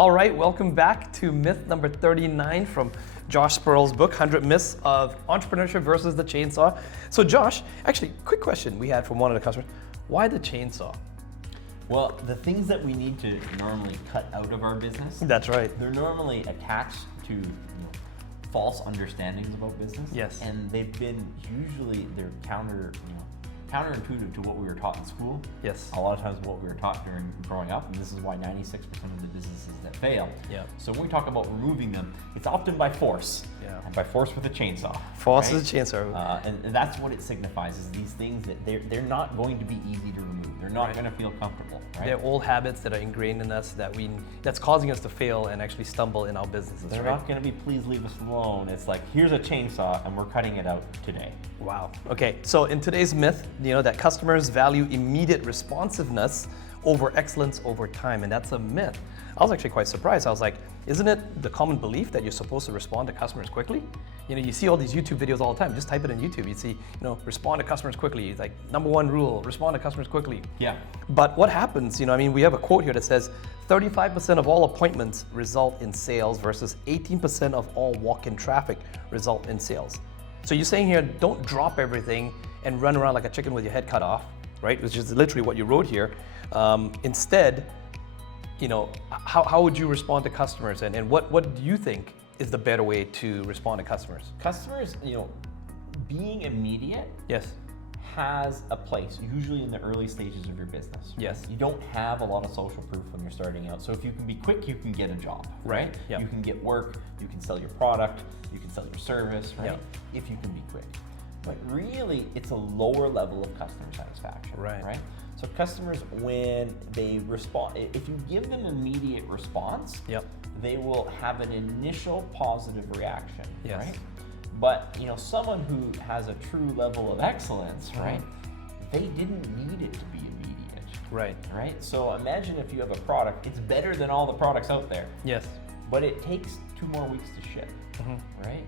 All right, welcome back to myth number 39 from Josh Spurrell's book, 100 Myths of Entrepreneurship versus the Chainsaw. So Josh, actually, quick question we had from one of the customers. Why the chainsaw? Well, the things that we need to normally cut out of our business, That's right. they're normally attached to false understandings about business. Yes. And they've been they're counterintuitive to what we were taught in school. Yes. A lot of times what we were taught during growing up, and this is why 96% of the businesses that fail. Yeah. So when we talk about removing them, it's often by force. Yeah. And by force with a chainsaw. Force right? is a chainsaw. And that's what it signifies, is these things that they're not going to be easy to remove. They're not going to feel comfortable, right? They're old habits that are ingrained in us that's causing us to fail and actually stumble in our businesses. They're not going to be, please leave us alone. It's like, here's a chainsaw and we're cutting it out today. Wow. Okay, so in today's myth, that customers value immediate responsiveness over excellence over time, and that's a myth. I was actually quite surprised. I was like, isn't it the common belief that you're supposed to respond to customers quickly? You see all these YouTube videos all the time. Just type it in YouTube. You see, respond to customers quickly. It's like number one rule, respond to customers quickly. Yeah. But what happens, we have a quote here that says 35% of all appointments result in sales versus 18% of all walk-in traffic result in sales. So you're saying here, don't drop everything and run around like a chicken with your head cut off, right? Which is literally what you wrote here. Instead, how would you respond to customers, and what do you think is the better way to respond to customers? Customers, being immediate Yes. has a place, usually in the early stages of your business. Yes. You don't have a lot of social proof when you're starting out. So if you can be quick, you can get a job, right? Yeah. You can get work, you can sell your product, you can sell your service, right? Yeah. If you can be quick. But really, it's a lower level of customer satisfaction, Right. So customers, when they respond, if you give them immediate response, Yep. they will have an initial positive reaction, Yes. right? But someone who has a true level of excellence, right? They didn't need it to be immediate, Right. right? So imagine if you have a product, it's better than all the products out there, Yes. but it takes 2 more weeks to ship, right?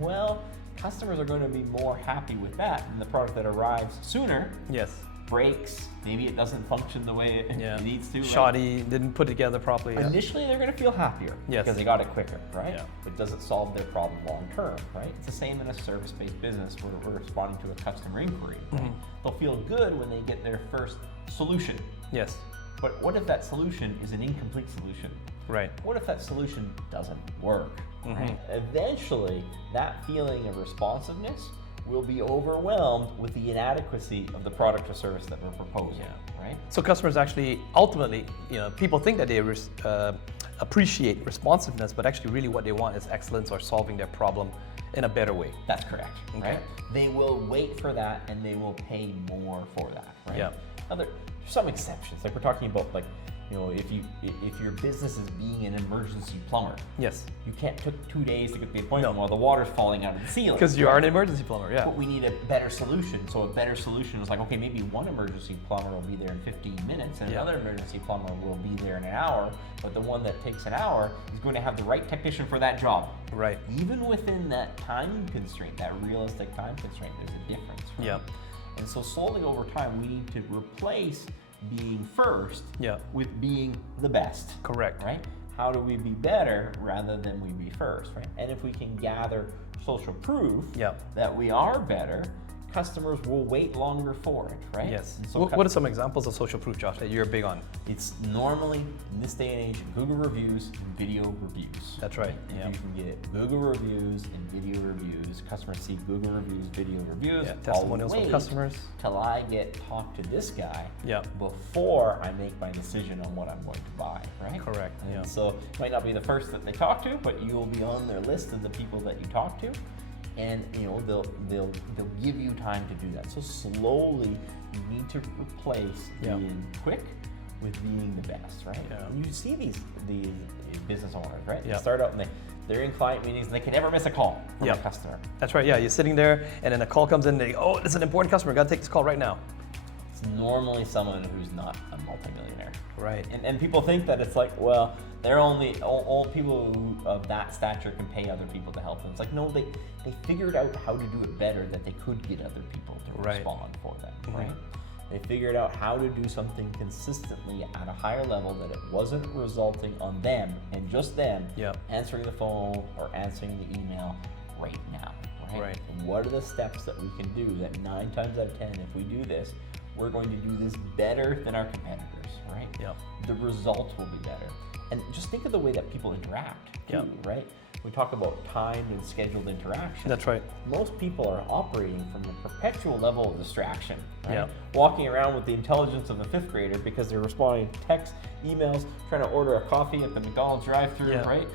Well, customers are going to be more happy with that than the product that arrives sooner, Yes. breaks, maybe it doesn't function the way it needs to. Right? Shoddy, didn't put together properly. Yeah. Initially, they're going to feel happier because they got it quicker, right? Yeah. But does it solve their problem long term, right? It's the same in a service-based business where we're responding to a customer inquiry. Right? They'll feel good when they get their first solution. Yes. But what if that solution is an incomplete solution? Right. What if that solution doesn't work? Right? Eventually, that feeling of responsiveness will be overwhelmed with the inadequacy of the product or service that we're proposing, right? So customers actually, ultimately, people think that they appreciate responsiveness, but actually really what they want is excellence or solving their problem in a better way. That's correct, right? They will wait for that and they will pay more for that, right? Yeah. Now there's some exceptions, like we're talking about if your business is being an emergency plumber, Yes. you can't take 2 days to get the appointment while the water's falling out of the ceiling. Because you are an emergency plumber, yeah. But we need a better solution. So a better solution is like, okay, maybe one emergency plumber will be there in 15 minutes and another emergency plumber will be there in an hour, but the one that takes an hour is going to have the right technician for that job. Right. Even within that time constraint, that realistic time constraint, there's a difference. Right? Yeah. And so slowly over time, we need to replace being first with being the best. Correct. Right? How do we be better rather than we be first, right? And if we can gather social proof that we are better, customers will wait longer for it, right? Yes. And so what are some examples of social proof, Josh, that you're big on? It's normally, in this day and age, Google reviews and video reviews. That's right. If you can get Google reviews and video reviews, customers see Google reviews, video reviews. Testimonials from customers. Till I get talked to this guy before I make my decision on what I'm going to buy, right? Correct. And so it might not be the first that they talk to, but you'll be on their list of the people that you talk to. And they'll give you time to do that. So slowly, you need to replace being quick with being the best, right? Yeah. And you see these business owners, right? Yeah. They start out and they're in client meetings and they can never miss a call from a customer. That's right. Yeah, you're sitting there and then a call comes in and they go, oh, this is an important customer. Got to take this call right now. It's normally someone who's not a multimillionaire. Right. And people think that it's like, well, they're only old people who of that stature can pay other people to help them. It's like, no, they figured out how to do it better, that they could get other people to respond for them, right? They figured out how to do something consistently at a higher level, that it wasn't resulting on them and just them answering the phone or answering the email right now. Right? And what are the steps that we can do that 9 times out of 10, if we do this, we're going to do this better than our competitors, right? The results will be better. And just think of the way that people interact too, right? We talk about timed and scheduled interaction. That's right. Most people are operating from a perpetual level of distraction, right? Walking around with the intelligence of a 5th grader because they're responding to texts, emails, trying to order a coffee at the McDonald's drive-thru, right?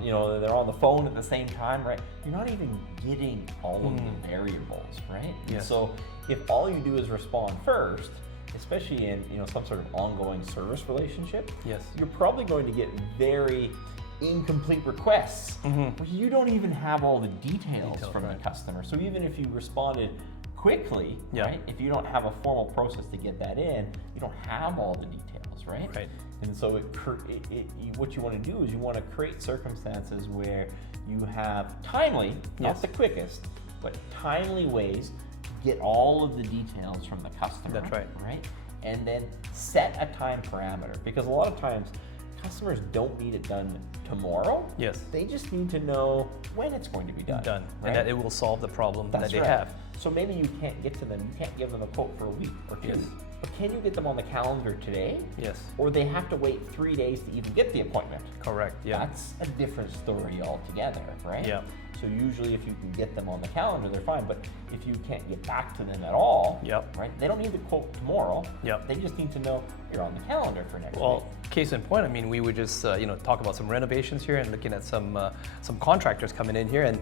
You know, they're on the phone at the same time, right? You're not even getting all of the variables, right? And so if all you do is respond first, especially in some sort of ongoing service relationship, you're probably going to get very incomplete requests where you don't even have all the details from the customer. So even if you responded quickly, right? If you don't have a formal process to get that in, you don't have all the details, right? And so what you want to do is you want to create circumstances where you have timely, not the quickest, but timely ways to get all of the details from the customer. That's right. Right? And then set a time parameter, because a lot of times customers don't need it done tomorrow. They just need to know when it's going to be done. Right? And that it will solve the problem that they have. So maybe you can't get to them, you can't give them a quote for a week or 2. But can you get them on the calendar today? Or they have to wait 3 days to even get the appointment? Correct. That's a different story altogether, right? So usually if you can get them on the calendar, they're fine. But if you can't get back to them at all, right? They don't need the quote tomorrow. They just need to know you're on the calendar for next week. Case in point, I mean, we would just talk about some renovations here and looking at some contractors coming in here, and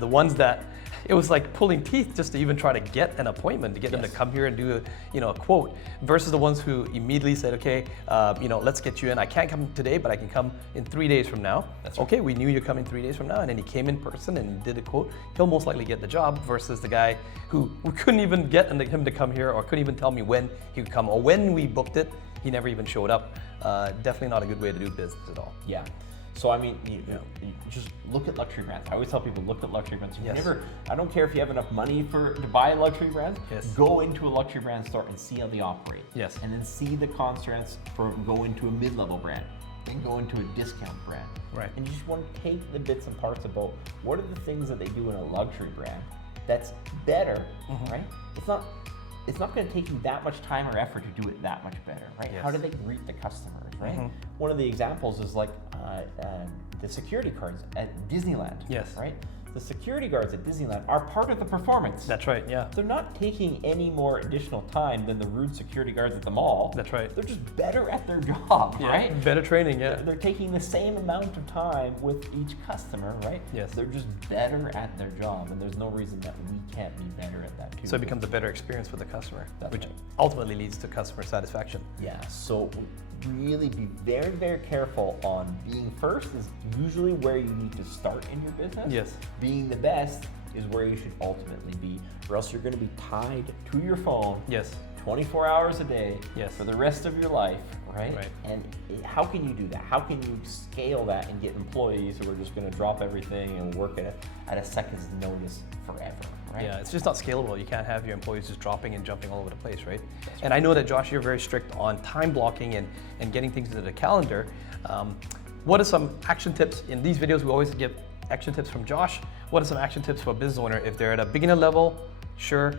the ones that it was like pulling teeth just to even try to get an appointment, to get them to come here and do a quote, versus the ones who immediately said, okay, let's get you in. I can't come today, but I can come in 3 days from now. Okay, we knew you're coming 3 days from now, and then he came in person and did a quote. He'll most likely get the job, versus the guy who we couldn't even get him to come here, or couldn't even tell me when he could come, or when we booked it, he never even showed up. Definitely not a good way to do business at all. So I mean, you just look at luxury brands. I always tell people, look at luxury brands. I don't care if you have enough money to buy luxury brands. Go into a luxury brand store and see how they operate. And then see the contrasts go into a mid-level brand, then go into a discount brand. And you just want to take the bits and parts about what are the things that they do in a luxury brand that's better, right? It's not going to take you that much time or effort to do it that much better, right? How do they greet the customers, right? One of the examples is like the security guards at Disneyland, right? The security guards at Disneyland are part of the performance. That's right, They're not taking any more additional time than the rude security guards at the mall. That's right. They're just better at their job, right? Better training, They're taking the same amount of time with each customer, right? They're just better at their job, and there's no reason that we can't be better at that too. So it becomes a better experience for the customer, which ultimately leads to customer satisfaction. So really be very, very careful on being first is usually where you need to start in your business. Being the best is where you should ultimately be, or else you're going to be tied to your phone 24 hours a day for the rest of your life, right? And how can you do that? How can you scale that and get employees who are just going to drop everything and work at a second's notice forever? It's just not scalable. You can't have your employees just dropping and jumping all over the place, right? And I know that, Josh, you're very strict on time blocking and getting things into the calendar. What are some action tips? In these videos, we always give action tips from Josh. What are some action tips for a business owner if they're at a beginner level? Sure,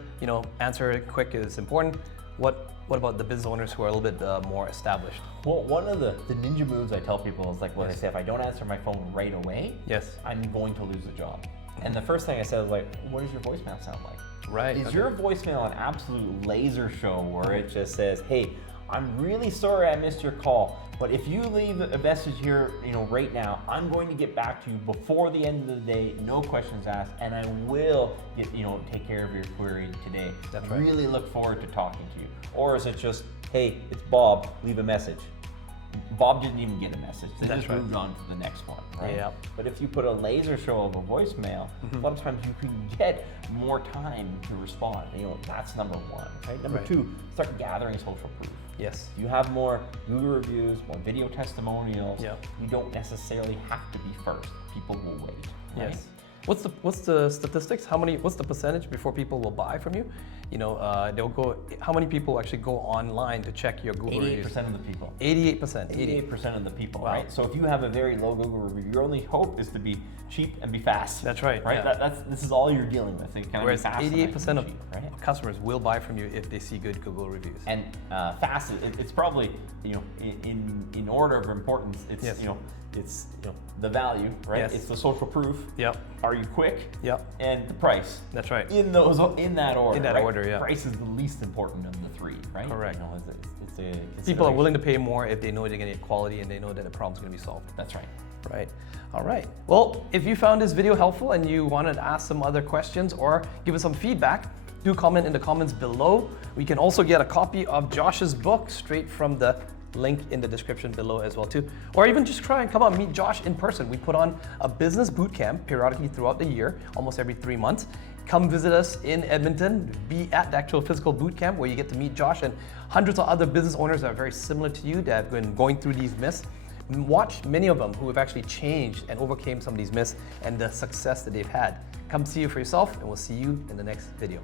answer it quick is important. What about the business owners who are a little bit more established? Well, one of the ninja moves I tell people is like, I say, if I don't answer my phone right away, I'm going to lose the job. And the first thing I said was like, what does your voicemail sound like? Is your voicemail an absolute laser show where it just says, hey, I'm really sorry I missed your call, but if you leave a message here, right now, I'm going to get back to you before the end of the day, no questions asked, and I will take care of your query today. Really look forward to talking to you. Or is it just, hey, it's Bob, leave a message? Bob didn't even get a message. They just moved on to the next one, right? But if you put a laser show of a voicemail, a lot of times you can get more time to respond. That's number one, right? Number two, start gathering social proof. You have more Google reviews, more video testimonials. You don't necessarily have to be first. People will wait, right? What's the statistics? What's the percentage before people will buy from you? they'll go. How many people actually go online to check your Google reviews? 88% of the people. 88%. 88% of the people, Wow. right? So if you have a very low Google review, your only hope is to be cheap and be fast. That's right, Right? yeah. This is all you're dealing with. It can Whereas be fast and 88% of cheap, right? customers will buy from you if they see good Google reviews. And fast, it's probably, in order of importance, it's, Yes. It's the value, right? Yes. It's the social proof. Yep. Are you quick? Yep. And the price. That's right. In that order. In that right? order, yeah. Price is the least important of the three, right? Correct. It's a People are consideration. willing to pay more if they know they're going to get quality and they know that the problem's going to be solved. That's right. Right. All right. Well, if you found this video helpful and you wanted to ask some other questions or give us some feedback, do comment in the comments below. We can also get a copy of Josh's book straight from the link in the description below as well too. Or even just try and come out and meet Josh in person. We put on a business boot camp periodically throughout the year, almost every 3 months. Come visit us in Edmonton, be at the actual physical boot camp where you get to meet Josh and hundreds of other business owners that are very similar to you that have been going through these myths. Watch many of them who have actually changed and overcame some of these myths and the success that they've had. Come see you for yourself and we'll see you in the next video.